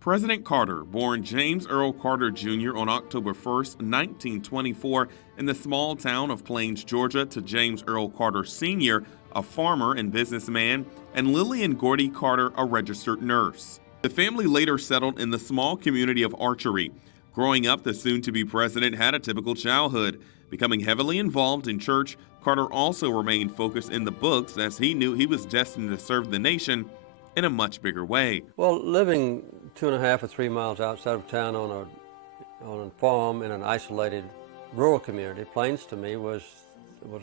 President Carter, born James Earl Carter Jr. on October 1st, 1924, in the small town of Plains, Georgia, to James Earl Carter Sr., a farmer and businessman, and Lillian Gordy Carter, a registered nurse. The family later settled in the small community of Archery. Growing up, the soon-to-be president had a typical childhood. Becoming heavily involved in church, Carter also remained focused in the books as he knew he was destined to serve the nation in a much bigger way. Well, living 2.5 or 3 miles outside of town on a farm in an isolated rural community, Plains to me was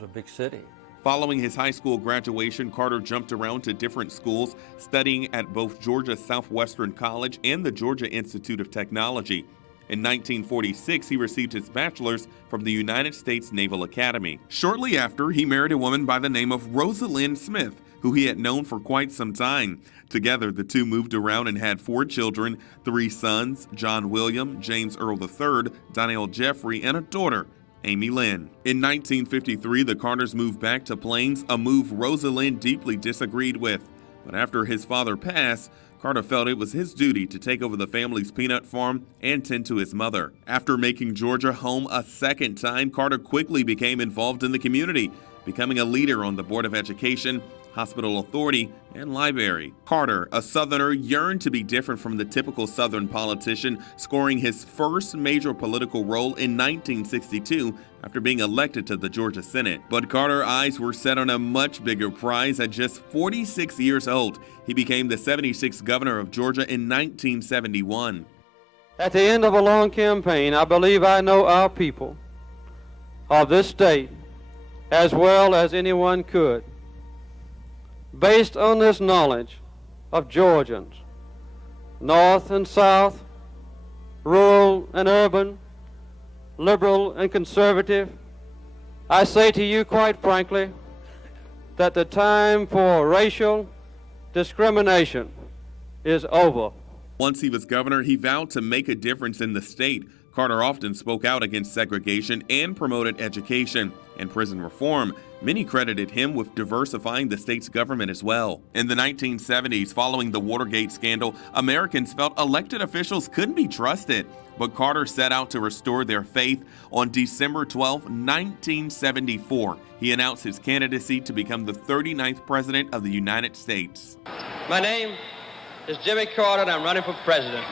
a big city. Following his high school graduation, Carter jumped around to different schools, studying at both Georgia Southwestern College and the Georgia Institute of Technology. In 1946, he received his bachelor's from the United States Naval Academy. Shortly after, he married a woman by the name of Rosalind Smith, who he had known for quite some time. Together, the two moved around and had 4 children, 3 sons, John William, James Earl III, Donnell Jeffrey, and a daughter, Amy Lynn. In 1953, the Carters moved back to Plains, a move Rosalind deeply disagreed with. But after his father passed, Carter felt it was his duty to take over the family's peanut farm and tend to his mother. After making Georgia home a second time, Carter quickly became involved in the community, becoming a leader on the Board of Education, Hospital Authority, and Library. Carter, a Southerner, yearned to be different from the typical Southern politician, scoring his first major political role in 1962 after being elected to the Georgia Senate. But Carter's eyes were set on a much bigger prize. At just 46 years old, he became the 76th governor of Georgia in 1971. At the end of a long campaign, I believe I know our people of this state as well as anyone could. Based on this knowledge of Georgians, north and south, rural and urban, liberal and conservative, I say to you quite frankly that the time for racial discrimination is over. Once he was governor, he vowed to make a difference in the state. Carter often spoke out against segregation and promoted education and prison reform. Many credited him with diversifying the state's government as well. In the 1970s, following the Watergate scandal, Americans felt elected officials couldn't be trusted. But Carter set out to restore their faith. On December 12, 1974, he announced his candidacy to become the 39th President of the United States. My name is Jimmy Carter, and I'm running for president.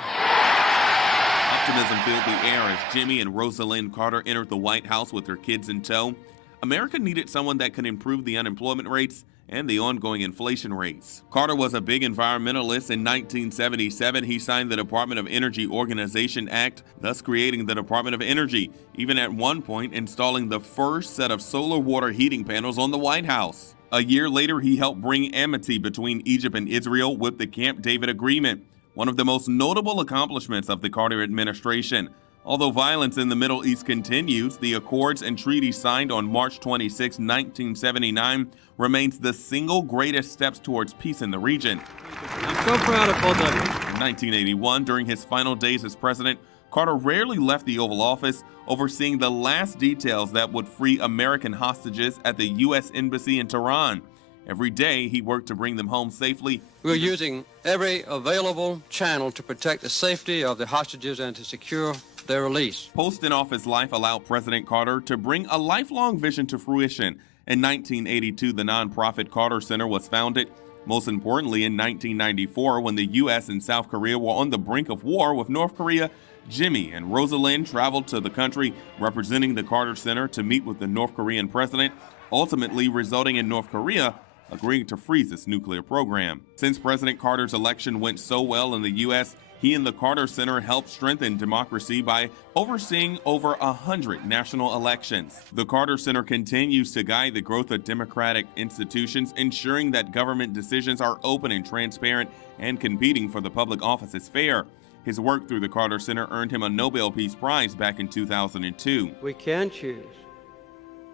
Optimism filled the air as Jimmy and Rosalind Carter entered the White House with their kids in tow. America needed someone that could improve the unemployment rates and the ongoing inflation rates. Carter was a big environmentalist. In 1977, he signed the Department of Energy Organization Act, thus creating the Department of Energy, even at one point installing the first set of solar water heating panels on the White House. A year later, he helped bring amity between Egypt and Israel with the Camp David Agreement, one of the most notable accomplishments of the Carter administration. Although violence in the Middle East continues, the accords and treaties signed on March 26, 1979 remains the single greatest steps towards peace in the region. I'm so proud of both of you. In 1981, during his final days as president, Carter rarely left the Oval Office, overseeing the last details that would free American hostages at the U.S. Embassy in Tehran. Every day, he worked to bring them home safely. We're using every available channel to protect the safety of the hostages and to secure their release. Post-in-office life allowed President Carter to bring a lifelong vision to fruition. In 1982, the nonprofit Carter Center was founded. Most importantly, in 1994, when the U.S. and South Korea were on the brink of war with North Korea, Jimmy and Rosalind traveled to the country representing the Carter Center to meet with the North Korean president, ultimately resulting in North Korea agreeing to freeze its nuclear program. Since President Carter's election went so well in the U.S., he and the Carter Center helped strengthen democracy by overseeing over 100 national elections. The Carter Center continues to guide the growth of democratic institutions, ensuring that government decisions are open and transparent and competing for the public office is fair. His work through the Carter Center earned him a Nobel Peace Prize back in 2002. We can choose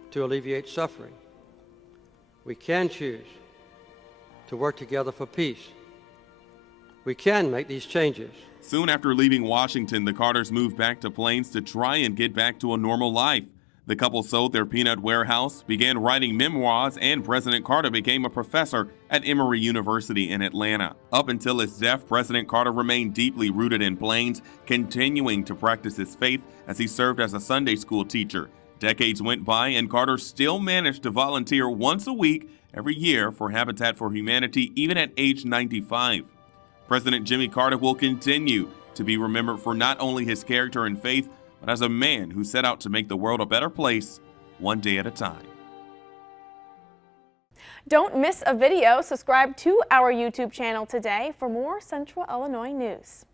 to alleviate suffering. We can choose to work together for peace. We can make these changes. Soon after leaving Washington, the Carters moved back to Plains to try and get back to a normal life. The couple sold their peanut warehouse, began writing memoirs, and President Carter became a professor at Emory University in Atlanta. Up until his death, President Carter remained deeply rooted in Plains, continuing to practice his faith as he served as a Sunday school teacher. Decades went by, and Carter still managed to volunteer once a week every year for Habitat for Humanity, even at age 95. President Jimmy Carter will continue to be remembered for not only his character and faith, but as a man who set out to make the world a better place, one day at a time. Don't miss a video. Subscribe to our YouTube channel today for more Central Illinois news.